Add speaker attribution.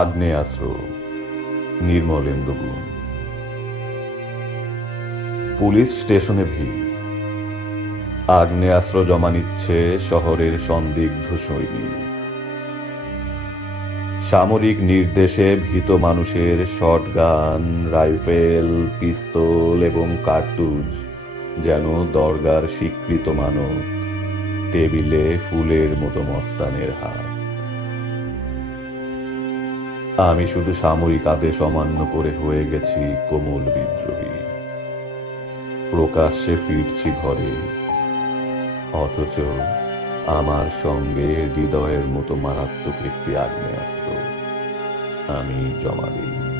Speaker 1: আগ্নেয়াস্ত্র নির্মলেন্দু গুণ পুলিশ স্টেশনে ভিড়। আগ্নেয়াস্ত্র জমা নিচ্ছে শহরের সন্দিগ্ধ সৈনিক। সামরিক নির্দেশে ভীত মানুষের শটগান, রাইফেল, পিস্তল এবং কার্তুজ যেন দরগার স্বীকৃত মানব, টেবিলে ফুলের মতো মস্তানের হাত। আমি শুধু সামরিক আদেশ অমান্য করে হয়ে গেছি, কোমল বিদ্রোহী। প্রকাশ্যে ফিরছি ঘরে। অথচ আমার সঙ্গে হৃদয়ের মতো মারাত্মক একটি আগ্নেয়াস্ত্র আমি জমা দিইনি।